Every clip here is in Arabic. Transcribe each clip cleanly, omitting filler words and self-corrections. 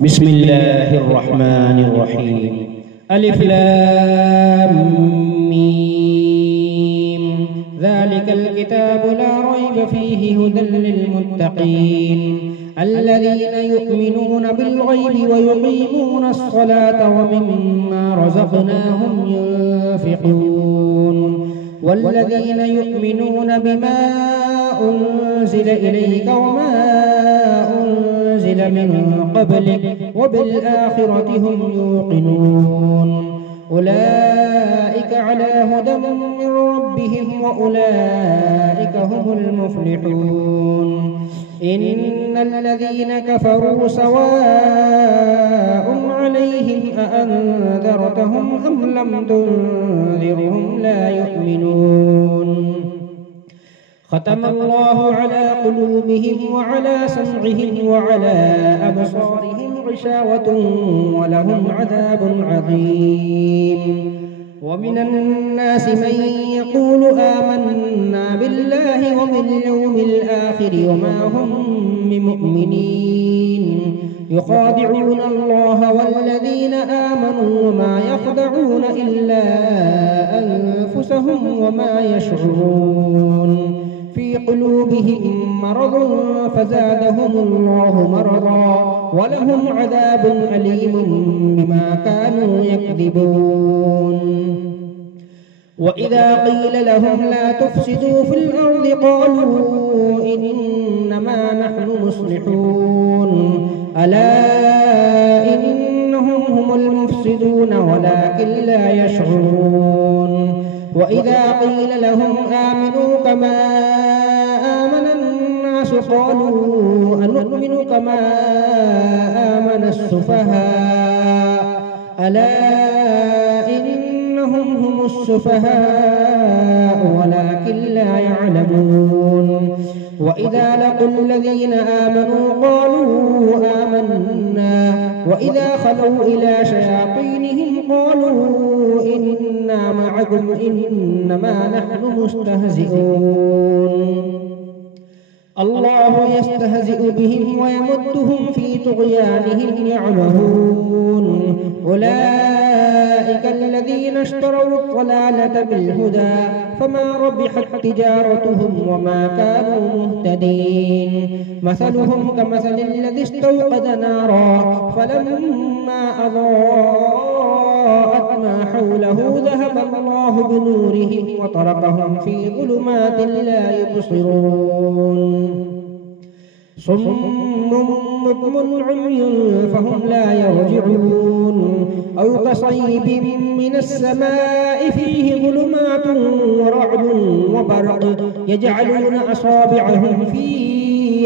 بسم الله الرحمن الرحيم. ألف لام ميم. ذلك الكتاب لا ريب فيه هدى للمتقين الذين يؤمنون بالغيب ويقيمون الصلاة ومما رزقناهم ينفقون والذين يؤمنون بما أنزل إليك وما أنزل من قبلك وبالآخرة هم يوقنون أولئك على هدى من ربهم وأولئك هم المفلحون. إن الذين كفروا سواء عليهم أأنذرتهم أم لم تنذرهم لا يؤمنون. ختم الله على قلوبهم وعلى سمعهم وعلى أبصارهم غشاوة ولهم عذاب عظيم. ومن الناس من يقول آمنا بالله وباليوم الآخر وما هم بمؤمنين يخادعون الله والذين آمنوا وما يخدعون إلا أنفسهم وما يشعرون. في قلوبهم مرض فزادهم الله مرضا ولهم عذاب أليم بما كانوا يكذبون. وإذا قيل لهم لا تفسدوا في الأرض قالوا إنما نحن مصلحون ألا إنهم هم المفسدون ولكن لا يشعرون. وإذا قيل لهم آمنوا كما آمن الناس قالوا أنؤمن كما آمن السفهاء ألا إنهم هم السفهاء ولكن لا يعلمون. وإذا لقوا الذين آمنوا قالوا آمنا وإذا خلوا إلى شياطينهم قالوا إنا معكم إنما نحن مستهزئون. الله يستهزئ بهم ويمدهم في طغيانهم يعمهون. أولئك الذين اشتروا الضلالة بالهدى فما ربحت تجارتهم وما كانوا مهتدين. مثلهم كمثل الذي استوقد نارا فلما أضاءت ما حوله ذهب الله بنورهم وتركهم في ظلمات لا يبصرون. صم بكم عمي فهم لا يرجعون. أو كصيب من السماء فيه ظلمات ورعد وبرق يجعلون أصابعهم في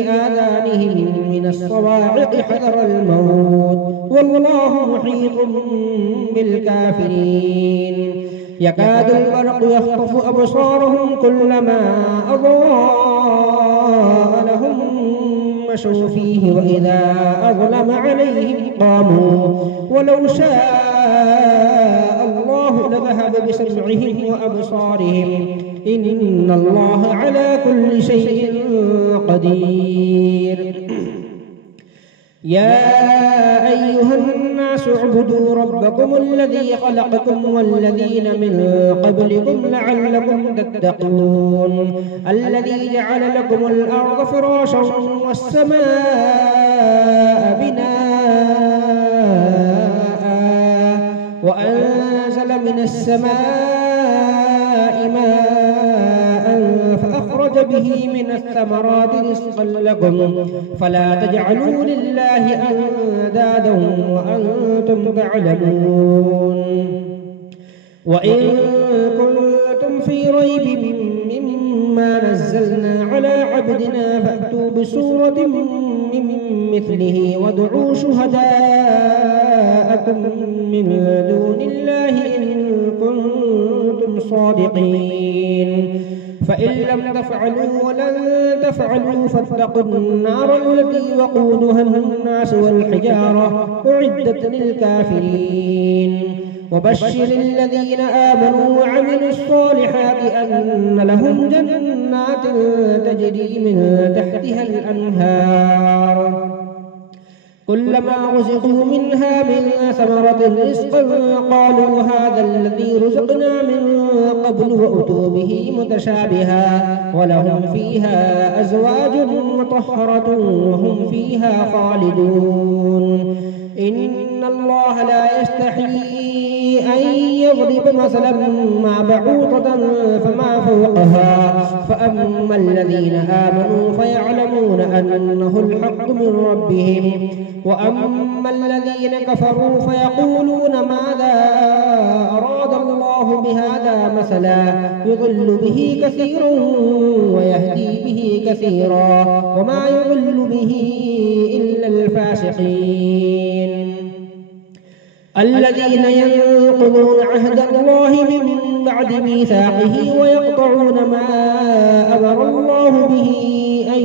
آذانهم من الصواعق حذر الموت والله محيط بالكافرين. يكاد البرق يخطف أبصارهم كلما أضاء لهم مشوا فيه وإذا أظلم عليهم قاموا ولو شاء الله لذهب بسمعهم وأبصارهم إن الله على كل شيء قدير. يا أيها الناس اعبدوا ربكم الذي خلقكم والذين من قبلكم لعلكم تتقون. الذي جعل لكم الأرض فراشا والسماء بناء وأنزل من السماء ماء فأخرج به من الثمرات رزقا لكم فلا تجعلوا لله أندادا وأنتم تعلمون. وإن كنتم في ريب مما نزلنا على عبدنا فأتوا بسورة من مثله وادعوا شهداءكم من دون الله إن كنتم صادقين. فإن لم تفعلوا ولن تفعلوا فاتقوا النار التي وقودها الناس والحجارة أعدت للكافرين. وبشر الذين آمنوا وعملوا الصالحات أن لهم جنات تجري من تحتها الأنهار كلما رزقوا منها من ثمرة رزقا قالوا هذا الذي رزقنا من قبل وأتوا به متشابها ولهم فيها أزواج مطهرة وهم فيها خالدون إن الله لا يستحيي أن يضرب مثلا ما بعوضة فما فوقها فأما الذين آمنوا فيعلمون أنه الحق من ربهم وأما الذين كفروا فيقولون ماذا أراد الله بهذا مثلا يضل به كثيرا ويهدي به كثيرا وما يضل به إلا الفاسقين الذين ينقضون عهد الله من بعد ميثاقه ويقطعون ما أمر الله به أن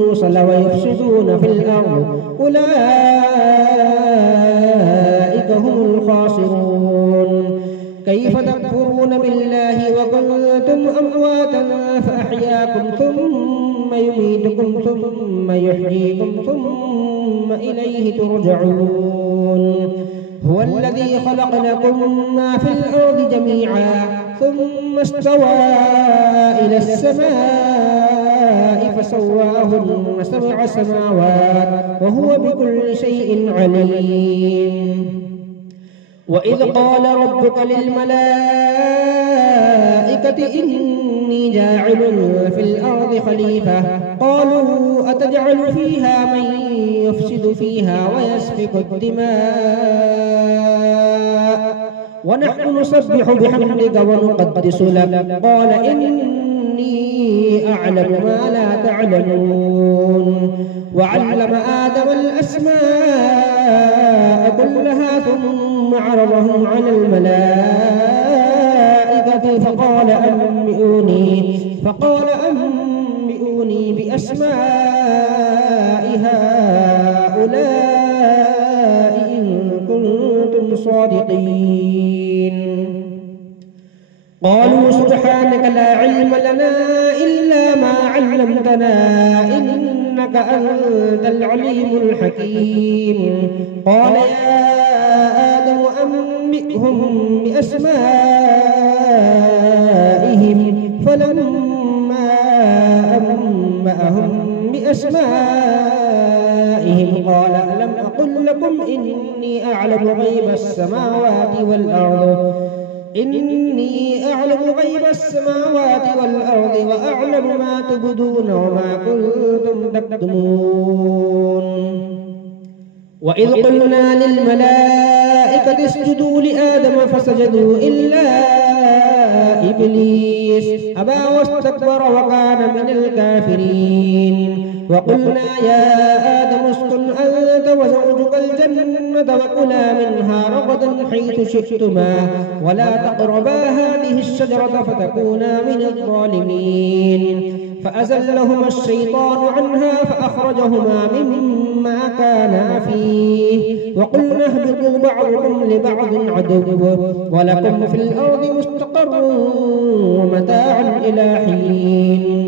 يوصل ويفسدون في الأرض أولئك هم الخاسرون كيف تكفرون بالله وكنتم أمواتا فأحياكم ثم يميتكم ثم يحييكم ثم إليه ترجعون هو الذي خلق لكم ما في الأرض جميعا ثم استوى إلى السماء فسواهن 7 سماوات وهو بكل شيء عليم وإذ قال ربك للملائكة إني جاعل في الأرض خليفة قالوا أتجعل فيها من يفسد فيها ويسفك الدماء ونحن نسبح بحمدك ونقدس لك قال إني أعلم ما لا تعلمون وعلم آدم الأسماء كلها ثم عرضهم على الملائكة فقال أنبئوني بأسماء هؤلاء إن كنتم صادقين قالوا سبحانك لا علم لنا إلا ما علمتنا إنك أنت العليم الحكيم قال يا آدم أنبئهم بأسمائهم فلما أنبأهم بأسمائهم قال ألم أقل لكم إني أعلم غيب السماوات والأرض وأعلم ما تبدون وما كنتم تكتمون وإذ قلنا للملائكة اسجدوا لآدم فسجدوا إلا إبليس أبى واستكبر وكان من الكافرين وقلنا يا آدم اسكن أنت وزوجك الجنة وكلا منها رغدا حيث شئتما ولا تقربا هذه الشجرة فتكونا من الظالمين فأزلهما الشيطان عنها فأخرجهما مما كانا فيه وقلنا اهبطوا بعضكم لبعض عدو ولكم في الأرض مستقر ومتاع إلى حين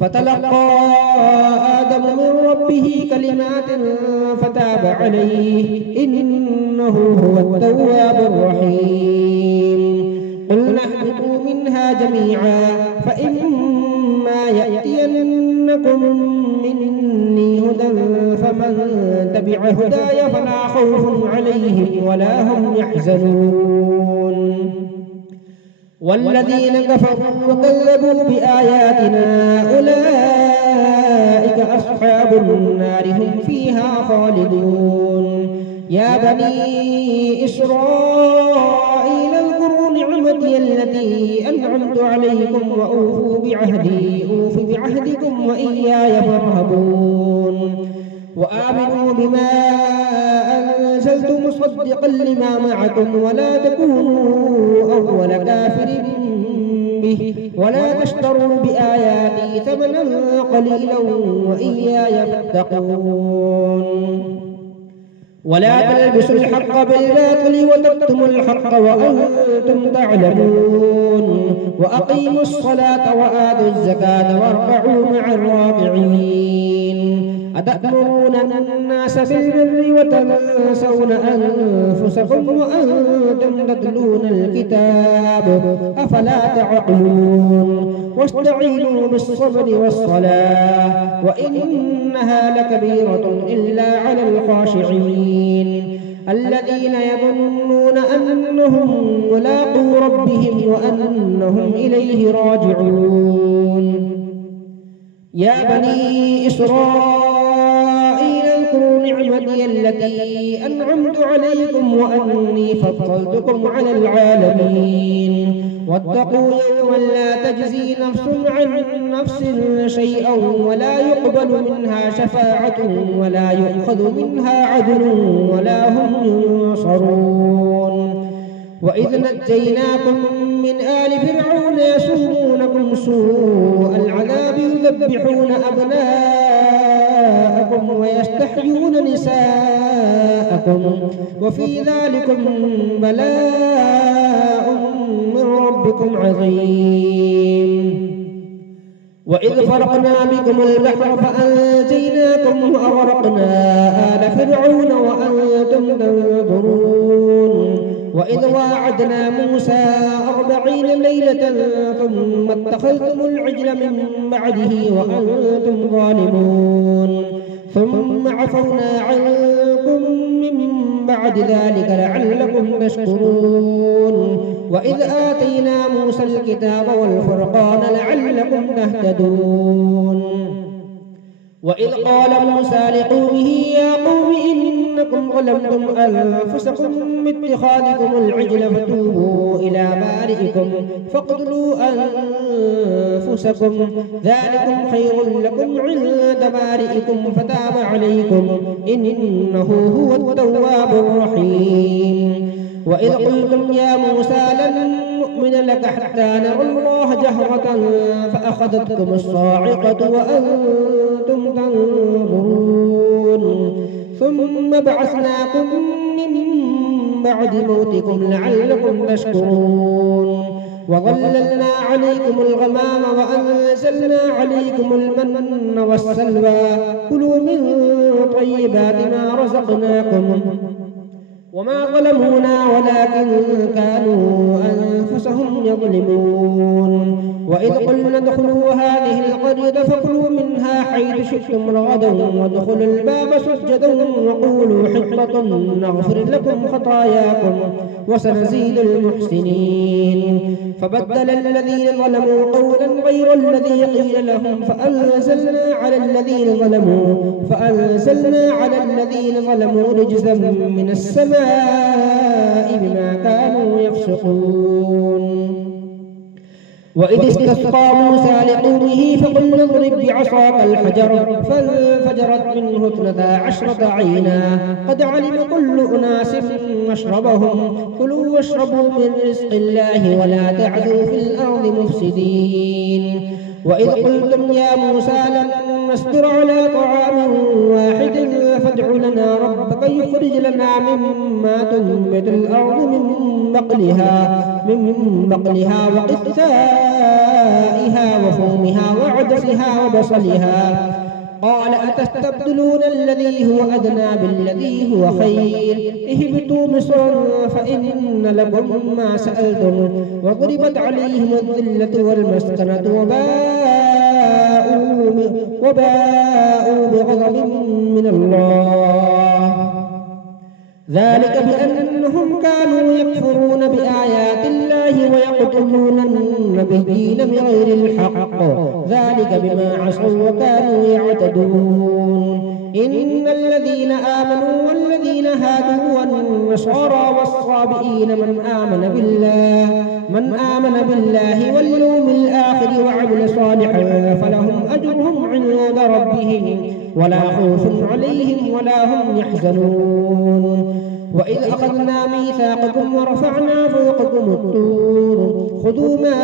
فتلقى آدم من ربه كلمات فتاب عليه إنه هو التواب الرحيم قلنا اهبطوا منها جميعا فإما يأتينكم مني هدى فمن تبع هداي فلا خوف عليهم ولا هم يحزنون والذين كفروا وكذبوا بآياتنا أولئك أصحاب النار هم فيها خالدون يا بني إسرائيل اذكروا نعمتي التي أنعمت عليكم وأوفوا بعهدي أوف بعهدكم وإياي فارهبون وآمنوا بما أنزلت مصدقا لما معكم ولا تكونوا أول كافر به ولا تشتروا بآياتي ثمنا قليلا وإياي فاتقون ولا تلبسوا الحق بالباطل وتكتموا الحق وأنتم تعلمون وأقيموا الصلاة وآتوا الزكاة واركعوا مع الراكعين أتأمرون الناس بالبر وتنسون أنفسكم وأنتم تتلون الكتاب أفلا تعقلون واستعينوا بالصبر والصلاة وإنها لكبيرة إلا على الخاشعين الذين يظنون أنهم ملاقو ربهم وأنهم إليه راجعون يا بني إسرائيل اذكروا نعمتي التي أنعمت عليكم وأني فضلتكم على العالمين واتقوا يوما لا تجزي نفس عن نفس شيئا ولا يقبل منها شفاعة ولا يؤخذ منها عدل ولا هم ينصرون وإذ نجيناكم من آل فرعون يسومونكم سوء العذاب يذبحون أبناءكم ويستحيون نساءكم وفي ذلكم بلاء من ربكم عظيم وإذ فرقنا بكم البحر فأنجيناكم وأغرقنا آل فرعون وأنتم تنظرون وإذ واعدنا موسى 40 ليلة ثم اتخذتم العجل من بعده وأنتم ظالمون ثم عفونا عنكم من بعد ذلك لعلكم تشكرون وإذ آتينا موسى الكتاب والفرقان لعلكم تهتدون وإذ قال موسى لقومه يا قوم إنكم ظلمتم أنفسكم باتخاذكم العجل فتوبوا إلى بارئكم فاقتلوا أنفسكم ذلكم خير لكم عند بارئكم فتاب عليكم إنه هو التواب الرحيم وإذ قلتم يا موسى لن نؤمن لك حتى نرى الله جهرة فأخذتكم الصاعقة وأنتم تنظرون ثم بعثناكم من بعد موتكم لعلكم تشكرون وظللنا عليكم الغمام وأنزلنا عليكم المن والسلوى كلوا من طيبات ما رزقناكم وما ظلمونا ولكن كانوا أنفسهم يظلمون وإذ قلنا ادخلوا هذه القرية فكلوا منها حيث شئتم رغدا وادخلوا الباب سجدا وقولوا حطة نغفر لكم خطاياكم وسنزيد المحسنين فبدل الذين ظلموا قولا غير الذي قيل لهم فأنزلنا على الذين ظلموا رجزا من السماء بما كانوا يفسقون وإذ استسقى موسى لقومه فقلنا اضرب بعصاك الحجر فانفجرت منه 12 عينا قد علم كل أناس مشربهم كلوا واشربوا من رزق الله ولا تعثوا في الأرض مفسدين وإذ قلتم يا موسى لن نصبر على طعام واحد فادع لنا ربك يخرج لنا مما تنبت الأرض من بقلها وقثائها وفومها وعدسها وبصلها قال أتستبدلون الذي هو أدنى بالذي هو خير اهبطوا مصرا فإن لكم ما سألتم وضربت عليهم الذلة والمسكنة وباءوا بغضب من الله ذلك بأنهم كانوا يكفرون بآيات الله ويقتلون النبيين بغير الحق ذلك بما عصوا وكانوا يعتدون إن الذين آمنوا والذين هادوا والنصارى والصابئين من آمن بالله واليوم الآخر وعمل صالحا فلهم أجرهم عند ربهم ولا خوف عليهم ولا هم يحزنون وإذ أخذنا ميثاقكم ورفعنا فوقكم الطور خذوا ما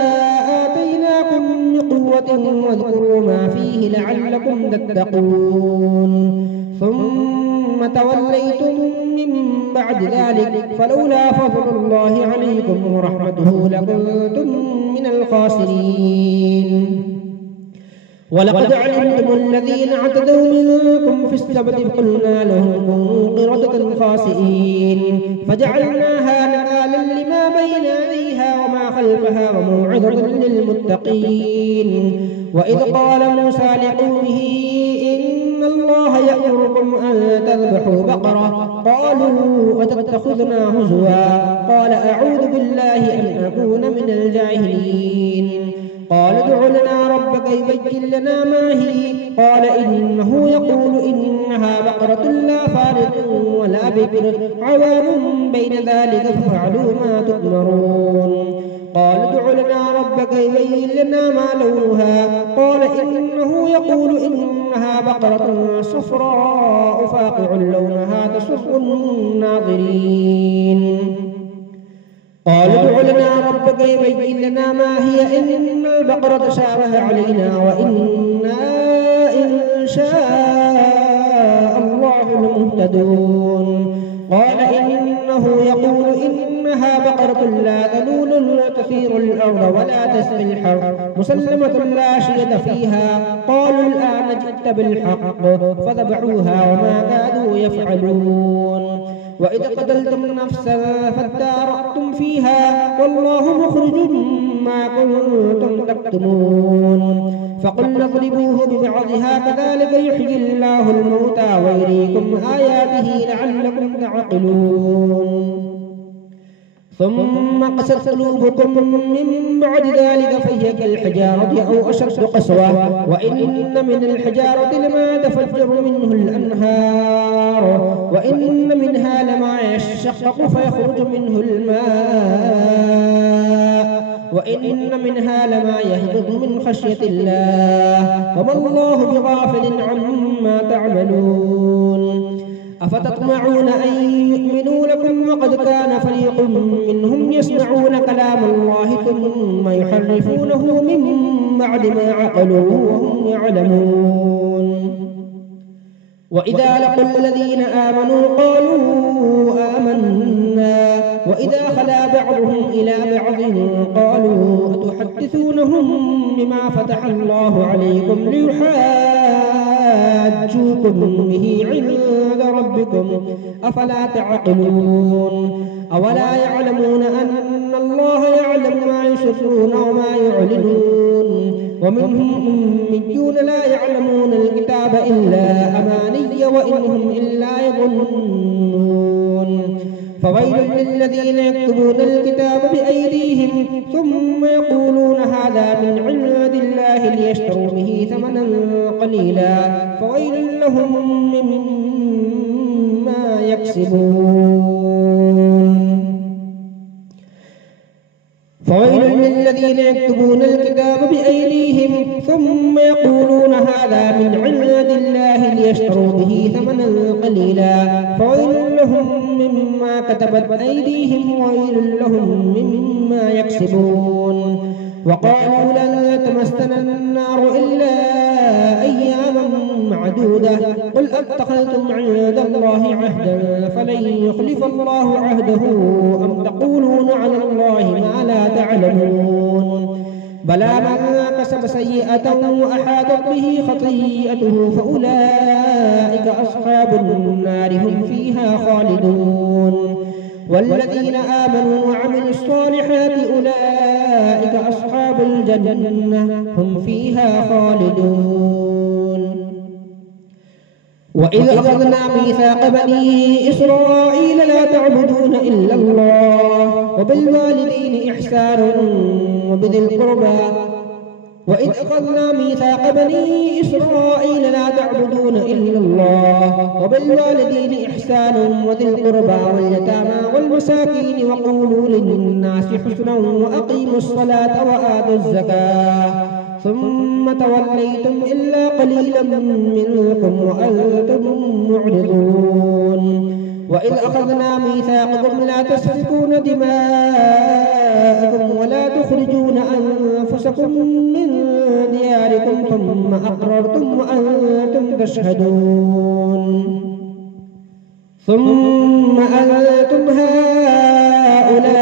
آتيناكم بقوة واذكروا ما فيه لعلكم تتقون ثم ثم توليتم من بعد ذلك فلولا فضل الله عليكم ورحمته لكنتم من الخاسرين. ولقد علمتم الذين اعتدوا منكم في السبت فقلنا لهم كونوا قردة خاسئين فجعلناها نكالا لما بين يديها وما خلفها وموعظة للمتقين. وإذ قال موسى لقومه إن الله يأمركم أن تذبحوا بقرة قالوا أتتخذنا هزوا قال أعوذ بالله أن أكون من الجاهلين. قال ادع لنا ربك يبين لنا ما هي قال إنه يقول إنها بقرة لا فارض ولا بكر عوام بين ذلك فافعلوا ما تؤمرون. قال ادع لنا ربك يبين لنا ما لونها قال إنه يقول إنها بقرة صفراء فاقع لونها تسر الناظرين. قال ادع لنا ربك يبين لنا ما هي إن البقرة شابه علينا وإنا إن شاء الله لمهتدون. قال إنه يقول إنها بقرة لا ذلول تثير الأرض ولا تسقي الحرث مسلمة لا شية فيها قالوا الآن جئت بالحق فذبحوها وما كادوا يفعلون. وإذ قتلتم نفسا فادارأتم فيها والله مخرج ما كنتم تكتمون. فقلنا اضربوه ببعضها كذلك يحيي الله الموتى ويريكم آياته لعلكم تعقلون. ثم قست قلوبكم من بعد ذلك فهي كالحجارة أو أشد قسوة وإن من الحجارة لما تفجر منه الأنهار وإن منها لما يشقق فيخرج منه الماء وإن منها لما يهبط من خشية الله وما الله بغافل عما تعملون. أفتطمعون أن يؤمنوا لكم وقد كان فريق منهم يسمعون كلام الله ثم يحرفونه من بعد ما عقلوه وهم يعلمون. وإذا لقوا الذين آمنوا قالوا آمنا وإذا خلا بعضهم إلى بعض قالوا أتحدثونهم بما فتح الله عليكم ليحاجوكم به عند ربكم أفلا تعقلون. أولا يعلمون أن الله يعلم ما يسرون وما يعلنون ومنهم أميون لا يعلمون الكتاب إلا أماني وإنهم إلا يظنون. فويل للذين يكتبون الكتاب بأيديهم ثم يقولون هذا من عند الله ليشتروا به ثمنا قليلا فويل لهم مما يكسبون. فويل للذين يكتبون الكتاب بأيديهم ثم يقولون هذا من عند الله ليشتروا به ثمنا قليلا فويل لهم مما كتبت أيديهم وويل لهم مما يكسبون. وقالوا لن تمسنا النار إلا أياما معدودة قل أتخذتم عند الله عهدا فلن يخلف الله عهده أم تقولون على الله ما لا تعلمون. بلى من كسب سيئة وأحاطت به خطيئته فأولئك أصحاب النار هم فيها خالدون. والذين آمنوا وعملوا الصالحات أولئك أصحاب الجنة هم فيها خالدون. وإذ أخذنا ميثاق بني إسرائيل لا تعبدون إلا الله وبالوالدين إحسانا وبذي القربى وإذ أخذنا ميثاق بني إسرائيل لا تعبدون إلا الله وبالوالدين إحسانا وذي القربى واليتامى والمساكين وقولوا للناس حسنا وأقيموا الصلاة وآتوا الزكاة ثم توليتم إلا قليلا منكم وأنتم معرضون. وإذ أخذنا ميثاقكم لا تسفكون دماءكم ولا تخرجون أنفسكم من دياركم ثم أقررتم وأنتم تشهدون. ثم أنتم هؤلاء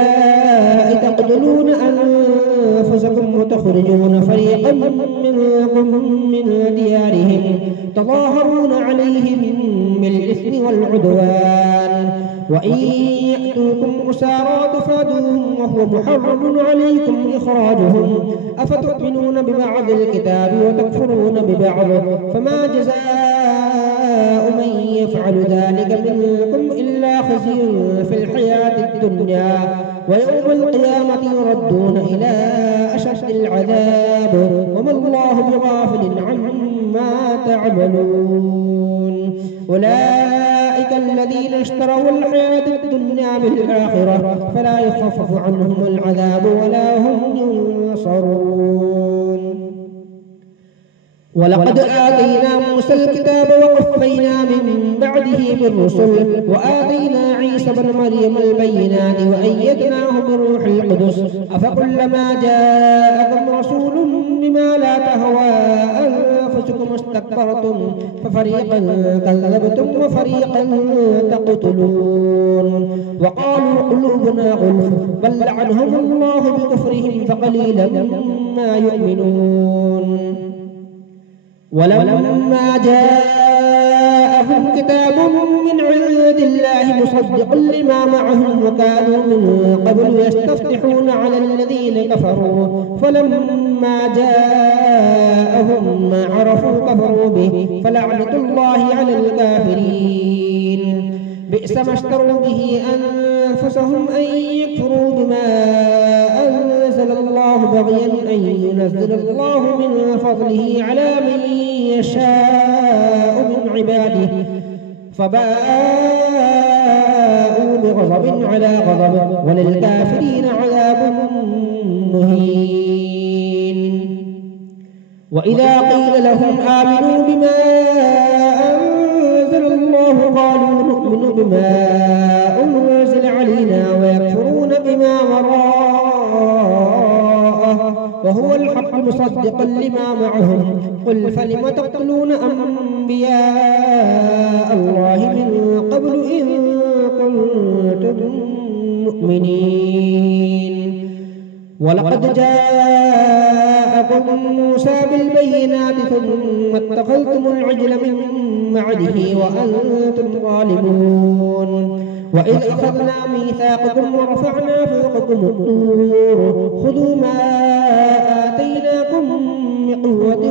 تقتلون أنفسكم وتخرجون فريقا منكم من ديارهم تظاهرون عليهم بالإثم والعدوان وإن يأتوكم أسارى تفادوهم وهو محرم عليكم إخراجهم أفتؤمنون ببعض الكتاب وتكفرون ببعض فما جزاء من يفعل ذلك منكم إلا خزي في الحياة الدنيا ويوم القيامة يردون إلى أشد العذاب وما الله بغافل عما تعملون أولئك الذين اشتروا الحياة الدنيا بالآخرة فلا يخفف عنهم العذاب ولا هم ينصرون ولقد آتينا موسى الكتاب وقفينا من بعده بالرسل وآتينا عيسى بن مريم البينات وأيدناه بروح القدس أفكلما جاءكم رسول بما لا تهوى أنفسكم استكبرتم ففريقا كذبتم وفريقا تقتلون وقالوا قلوبنا غلف بل لعنهم الله بكفرهم فقليلا ما يؤمنون ولما جاءهم كتاب من عند الله مصدق لما معهم وكانوا من قبل يستفتحون على الذين كفروا فلما جاءهم ما عرفوا كفروا به فلعنة الله على الكافرين بئس ما اشتروا به أنفسهم أن يكفروا بما أنزل الله بغيا أن ينزل الله من فضله على من يشاء من عباده فباءوا بغضب على غضب وللكافرين عذاب مهين وإذا قيل لهم آمنوا بما أنزل الله قالوا نؤمن بما أنزل علينا ويكفرون بما وراءه وهو الحق مصدقا لما معهم قل فلم تقتلون أنبياء الله من قبل إن كنتم مؤمنين ولقد جاءكم موسى بالبينات ثم اتخذتم العجل من بعده وأنتم ظالمون وإذ أخذنا ميثاقكم ورفعنا فوقكم الطور خذوا ما آتيناكم بقوة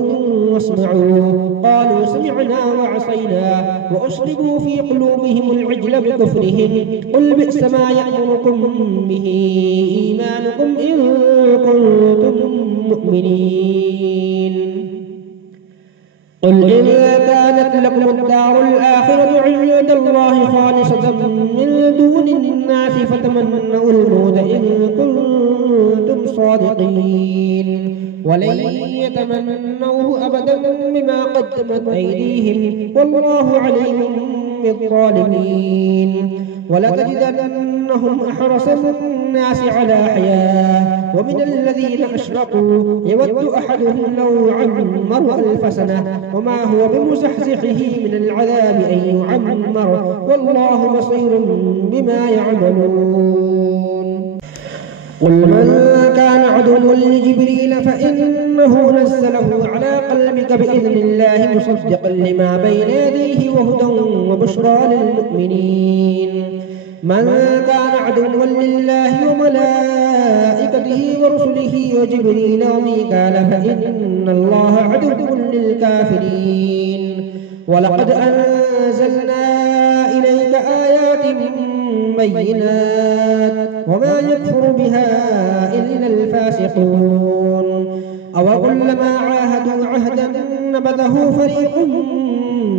واسمعوا قالوا سمعنا وعصينا وأشربوا في قلوبهم العجل بكفرهم قل بئس ما يأمركم به إيمانكم إن كنتم مؤمنين قل إن كانت لكم الدار الآخرة عند الله خالصة من دون الناس فتمنوا الموت إن كنتم صادقين ولن يتمنوه أبدا بما قدمت أيديهم والله عليم بالظالمين ولتجدنهم أحرص الناس على حياة ومن الذين أشركوا يود أحدهم لو يعمر 1000 سنة وما هو بمزحزحه من العذاب أن يعمر والله بصير بما يعملون قل من كان عدوا لجبريل فإنه نزله على قلبك بإذن الله مصدقا لما بين يديه وهدى وبشرى للمؤمنين من كان عدوا لله وملائكته ورسله وجبريل وميكال فإن الله عدو للكافرين ولقد أنزلنا إليك آيات بينات وما يكفر بها إلا الفاسقون أو كلما عاهدوا عهدا نبذه فريق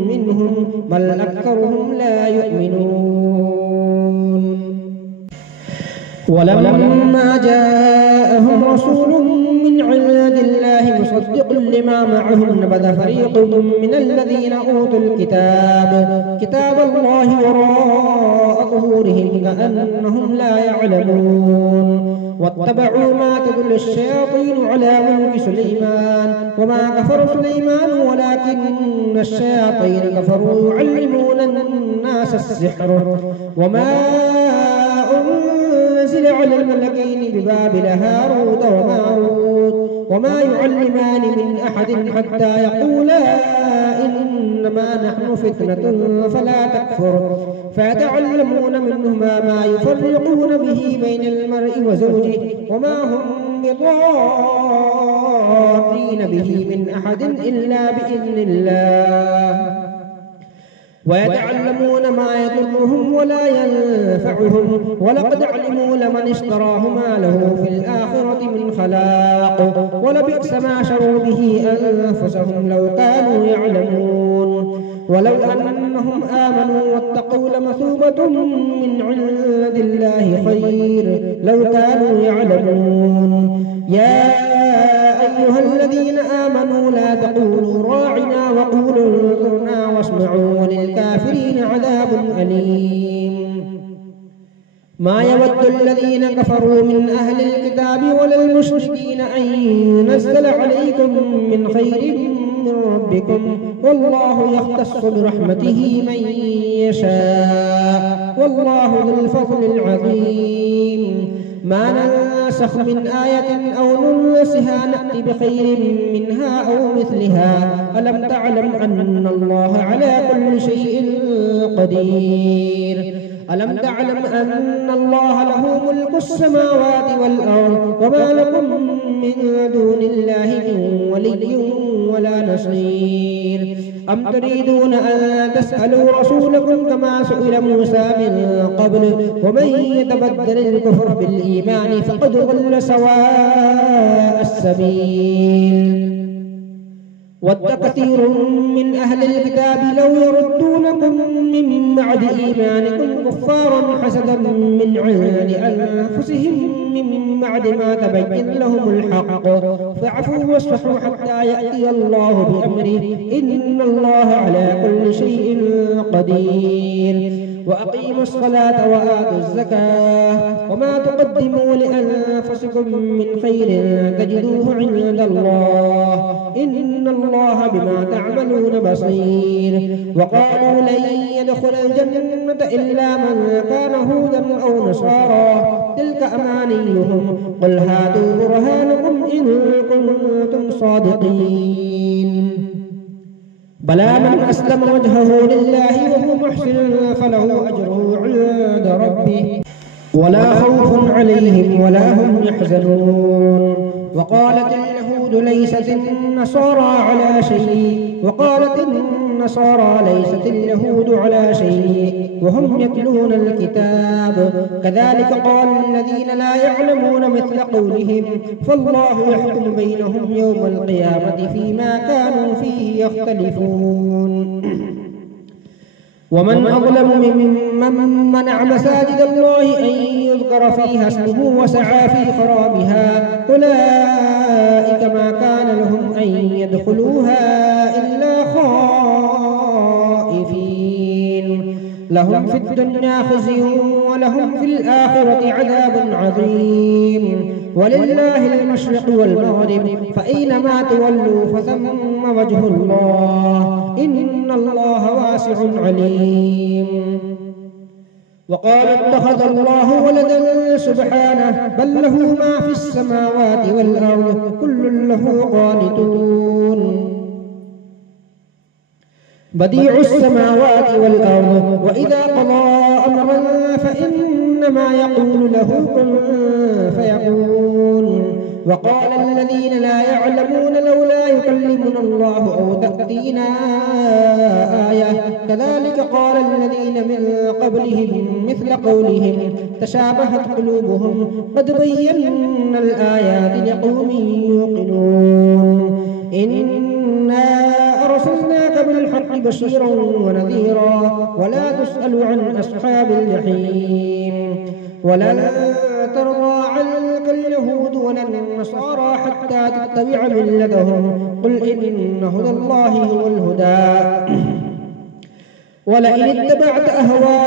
منهم بل أكثرهم لا يؤمنون ولما جاءهم رسول من عند الله مصدق لما معهم نبذ فريق من الذين أوتوا كتاب الله وراء ظهورهم كأنهم لا يعلمون واتبعوا ما تتلو الشياطين على ملك سليمان وما كفر سليمان ولكن الشياطين كفروا يعلمون الناس السحر وما أنزل على الملكين ببابل هاروت وماروت وما يعلمان من أحد حتى يقولا إنما نحن فتنة فلا تكفر فيتعلمون منهما ما يفرقون به بين المرء وزوجه وما هم بضارين به من أحد إلا بإذن الله ويتعلمون ما يضرهم ولا ينفعهم ولقد علموا لمن اشتراه ما له في الآخرة من خلاق ولبئس ما شروا به أنفسهم لو كانوا يعلمون ولو أنهم آمنوا واتقوا لمثوبة من عند الله خير لو كانوا يعلمون يا أيها الذين آمنوا لا تقولوا راعنا وقولوا انظرنا واسمعوا وللكافرين عذاب أليم ما يود الذين كفروا من أهل الكتاب ولا المشركين أن ينزل عليكم من خير من ربكم والله يختص برحمته من يشاء والله ذو الفضل العظيم ما ننسخ من آية أو ننسها نأتي بخير منها أو مثلها ألم تعلم أن الله على كل شيء قدير ألم تعلم أن الله له ملك السماوات والأرض وما لكم من دون الله من ولي ولا نصير أم تريدون أن تسألوا رسولكم كما سئل موسى من قبل ومن يتبدل الكفر بالإيمان فقد ضل سواء السبيل ود كثير من أهل الكتاب لو يردونكم من بعد إيمانكم كفارا حسدا من عند أنفسهم من بعد ما تبين لهم الحق فاعفوا واصفحوا حتى يأتي الله بأمره إن الله على كل شيء قدير وأقيموا الصلاة وآتوا الزكاة وما تقدموا لأنفسكم من خير تجدوه عند الله إن الله بما تعملون بصير وقالوا لن يدخل الجنة إلا من كان هودا أو نصارى تلك أمانيهم قل هاتوا برهانكم إن كنتم صادقين بلى من أسلم وجهه لله وهو محسن فله أجره عند ربه ولا خوف عليهم ولا هم يحزنون وقالت اليهود ليست النصارى على شيء وقالت النصارى ليست اليهود على شيء وهم يتلون الكتاب كذلك قال الذين لا يعلمون مثل قولهم فالله يحكم بينهم يوم القيامة فيما كانوا فيه يختلفون ومن أظلم ممن منع مساجد الله أن يذكر فيها اسمه وسعى في خرابها أولئك ما كان لهم أن يدخلوها إلا خائفين لهم في الدنيا خزي ولهم في الآخرة عذاب عظيم ولله المشرق والمغرب فأينما تولوا فثم وجه الله إن الله واسع عليم وقال اتخذ الله ولدا سبحانه بل له ما في السماوات والأرض كل له قانتون بديع السماوات والأرض وإذا قضى أمرا فإنما يقول له كن فيكون وقال الذين لا يعلمون لولا يكلمنا الله أو تأتينا آية كذلك قال الذين من قبلهم مثل قولهم تشابهت قلوبهم قد بينا الآيات لقوم يوقنون إنا أرسلناك بالحق بشيرا ونذيرا ولا تسأل عن أصحاب الجحيم ولن ترضى عنك اليهود ولا النصارى حتى تتبع ملتهم قل إن هدى الله هو الهدى ولئن اتبعت أهواءهم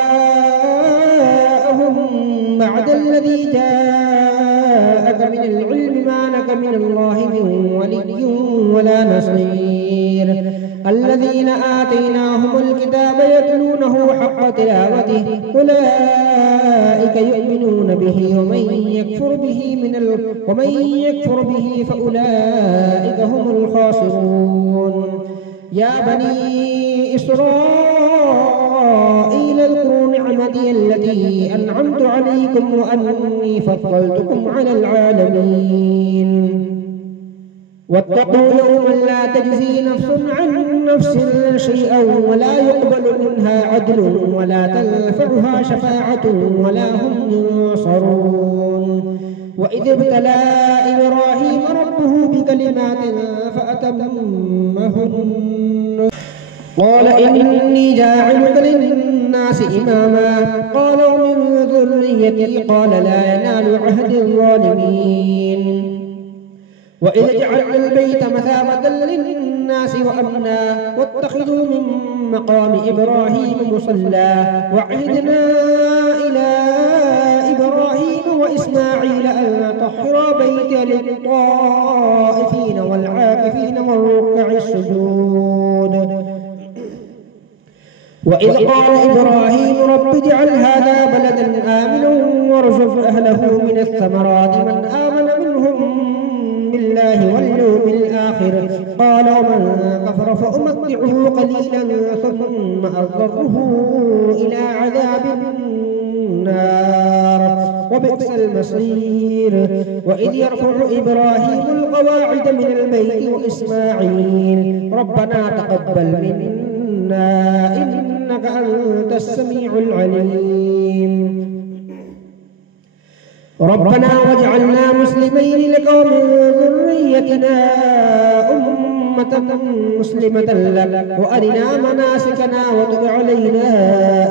بعد الذي جاءك من العلم ما لك من الله من ولي ولا نصير الذين آتيناهم الكتاب يتلونه حق تلاوته أولئك يؤمنون به ومن يكفر به فأولئك هم الخاسرون يا بني إسرائيل اذكروا نعمتي التي أنعمت عليكم وأني فضلتكم على العالمين واتقوا يوما لا تجزي نفس عن نفس شيئا ولا يقبل منها عدل ولا تنفعها شفاعة ولا هم ينصرون وإذ ابتلى إبراهيم ربه بكلمات فأتمهن قال إني جاعلك للناس إماما قال ومن ذريتي قال لا ينال عهد الظالمين وإذ جعلنا البيت مثابة للناس وأمنا واتخذوا من مقام إبراهيم مصلى وعهدنا إلى إبراهيم وإسماعيل أن طهرا بيتي للطائفين والعاكفين والركع السجود وإذ قال إبراهيم رب اجعل هذا بلدا آمنا وارزق أهله من الثمرات من آمن منهم بالله واليوم الآخر قال ومن كفر فأمتعه قليلا ثم أضطره إلى عذاب النار وبئس المصير وإذ يرفع إبراهيم القواعد من البيت وإسماعيل ربنا تقبل منا إنك أنت السميع العليم ربنا واجعلنا مسلمين لك ومن ذريتنا أمة مسلمة لك وأرنا مناسكنا وتب علينا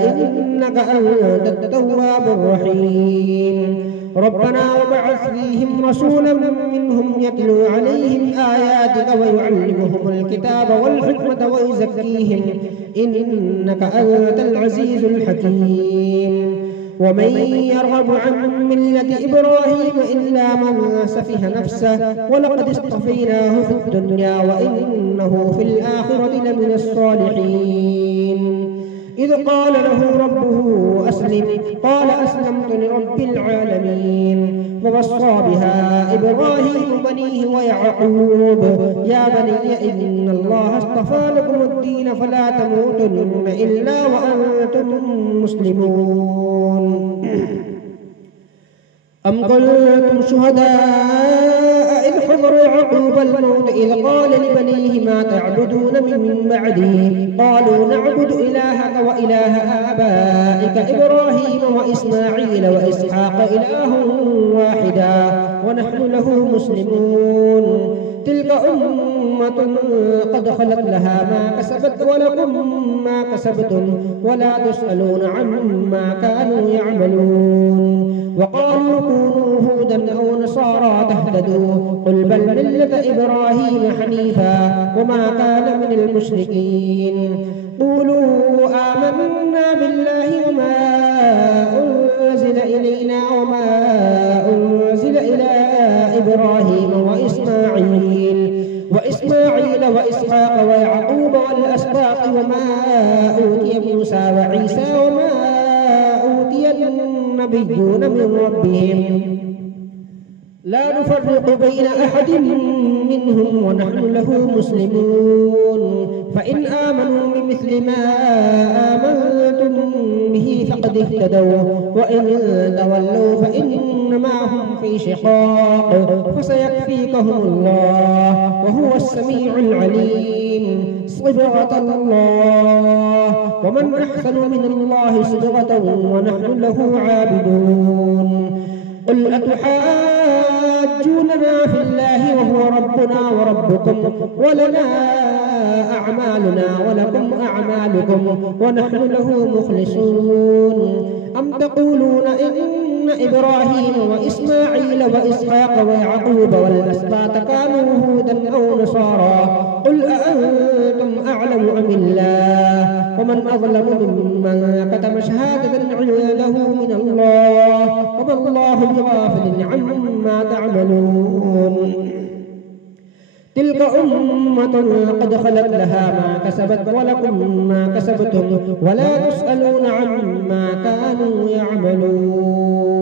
إنك أنت التواب الرحيم ربنا وابعث فيهم رسولا منهم يتلو عليهم آياتك ويعلمهم الكتاب والحكمة ويزكيهم إنك أنت العزيز الحكيم ومن يرغب عن ملة إبراهيم إلا من سفه نفسه ولقد اصطفيناه في الدنيا وإنه في الآخرة لمن الصالحين إذ قال له ربه أسلم قال أسلمت لرب العالمين ووصى بها إبراهيم بنيه ويعقوب يا بني إن الله اصطفى لكم الدين فلا تموتن إلا وأنتم مسلمون أم كنتم شهداء إذ حضر يعقوب الموت إذ قال لبنيه ما تعبدون من بعدي قالوا نعبد إلهك وإله آبائك إبراهيم وإسماعيل وإسحاق إله واحدا ونحن له مسلمون تلك أمة قد خلت لها ما كسبت ولكم ما كسبتم ولا تسألون عما كانوا يعملون وقالوا كونوا هودا أو نصارى تهتدوا قل بل ملة إبراهيم حنيفا وما كان من المشركين قولوا آمنا بالله وما أنزل إلينا وما أنزل إلى إبراهيم وإسماعيل وإسحاق ويعقوب والأسباط وما أوتي موسى وعيسى وما أوتي النبيون من ربهم لا نفرق بين أحد منهم ونحن له مسلمون فإن آمنوا بمثل ما آمنتم به فقد اهتدوا وإن تولوا فإنما هم في شقاق فسيكفيكهم الله وهو السميع العليم صبغة الله ومن أحسن من الله صبغة ونحن له عابدون قل أتحاجوننا في الله وهو ربنا وربكم ولنا أعمالنا ولكم أعمالكم ونحن له مخلصون أم تقولون إن إبراهيم وإسماعيل وإسحاق ويعقوب والأسباط كانوا هودا أو نصارى قل أأنتم أعلم أم الله ومن أظلم ممن كتم شهادة عنده من الله وما الله بغافل عما تعملون تلك أمة قد خلت لها ما كسبت ولكم ما كسبتم ولا تسألون عما كانوا يعملون.